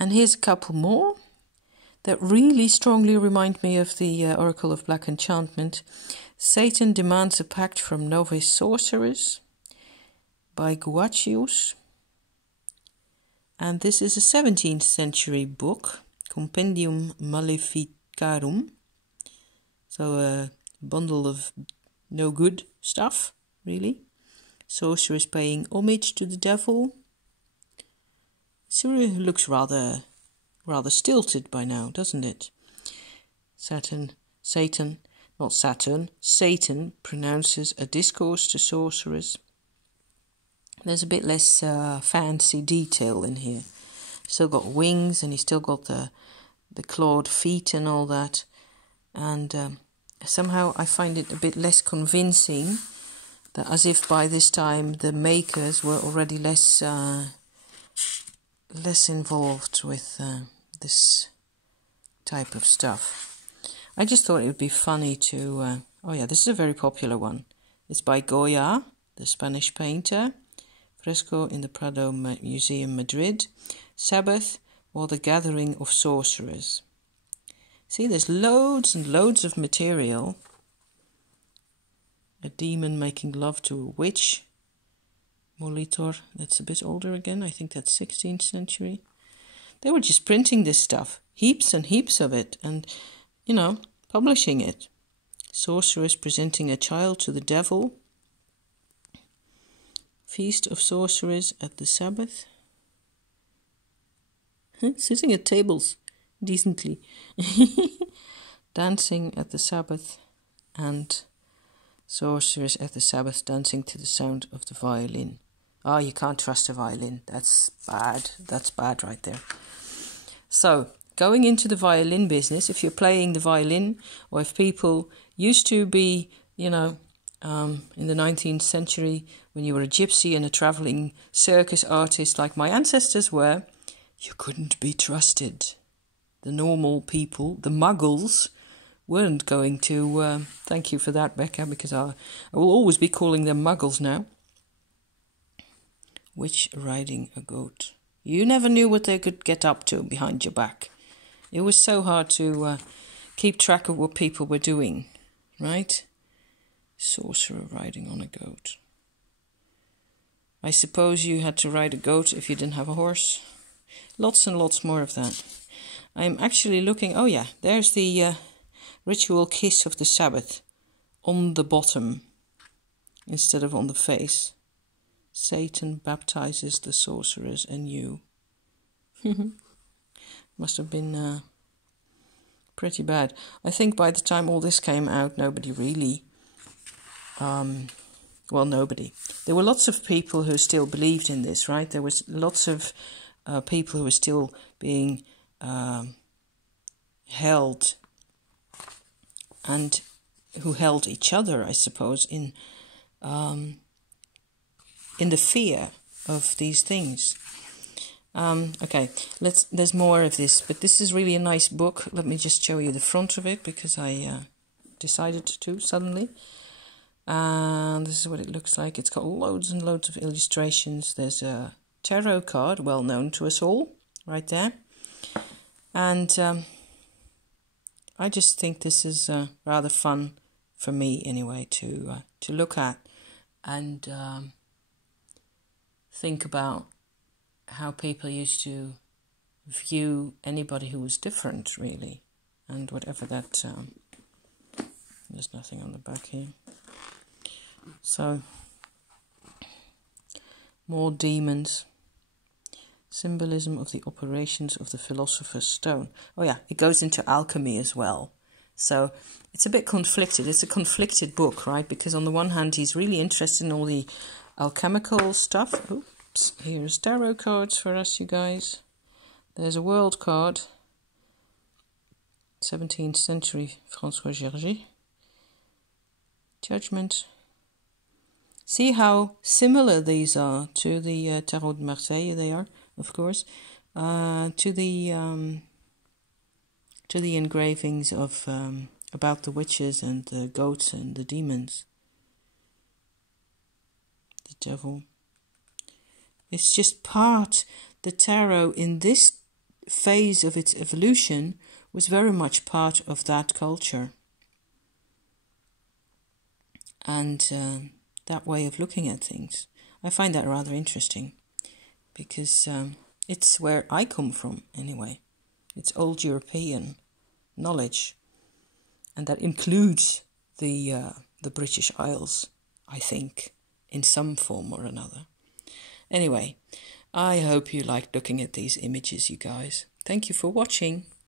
And here's a couple more that really strongly remind me of the Oracle of Black Enchantment. Satan Demands a Pact from Novice Sorcerers by Guachius. And this is a 17th century book, Compendium Maleficarum. So a bundle of no good stuff, really. Sorcerers paying homage to the devil. So it looks rather stilted by now, doesn't it? Satan pronounces a discourse to sorcerers. There's a bit less fancy detail in here. Still got wings, and he's still got the clawed feet and all that. And somehow I find it a bit less convincing, that as if by this time the makers were already less involved with this type of stuff. I just thought it would be funny to... oh yeah, this is a very popular one. It's by Goya, the Spanish painter. Fresco in the Prado Museum, Madrid. Sabbath, or the Gathering of Sorcerers. See, there's loads and loads of material. A demon making love to a witch. Molitor, that's a bit older again. I think that's 16th century. They were just printing this stuff. Heaps and heaps of it. And, publishing it. Sorcerers presenting a child to the devil. Feast of Sorcerers at the Sabbath. Sitting at tables decently. Dancing at the Sabbath. And sorcerers at the Sabbath dancing to the sound of the violin. Oh, you can't trust a violin. That's bad. That's bad right there. So, going into the violin business, if you're playing the violin, or if people used to be, in the 19th century, when you were a gypsy and a travelling circus artist like my ancestors were, you couldn't be trusted. The normal people, the muggles, weren't going to... thank you for that, Becca, because I will always be calling them muggles now. Witch riding a goat. You never knew what they could get up to behind your back. It was so hard to keep track of what people were doing, right? Sorcerer riding on a goat. I suppose you had to ride a goat if you didn't have a horse. Lots and lots more of that. I'm actually looking... Oh yeah, there's the ritual kiss of the Sabbath on the bottom instead of on the face. Satan baptizes the sorcerers anew. Must have been pretty bad. I think by the time all this came out, nobody really... nobody. There were lots of people who still believed in this, right? There was lots of people who were still being held, and who held each other, I suppose, in the fear of these things. Okay, there's more of this, but this is really a nice book. Let me just show you the front of it, because I decided to suddenly. And this is what it looks like. It's got loads and loads of illustrations. There's a tarot card, well known to us all, right there. And I just think this is rather fun for me, anyway, to look at and think about how people used to view anybody who was different, really, and whatever that... there's nothing on the back here. So, more demons. Symbolism of the operations of the Philosopher's Stone. Oh yeah, it goes into alchemy as well. So, it's a bit conflicted. It's a conflicted book, right? Because on the one hand, he's really interested in all the alchemical stuff. Oops, here's tarot cards for us, you guys. There's a world card. 17th century François Gerger. Judgment. See how similar these are to the Tarot de Marseille. They are, of course, to the engravings of about the witches and the goats and the demons. The devil. It's just part, the tarot in this phase of its evolution was very much part of that culture. And that way of looking at things. I find that rather interesting because it's where I come from anyway. It's old European knowledge, and that includes the British Isles, I think, in some form or another. Anyway, I hope you liked looking at these images, you guys. Thank you for watching.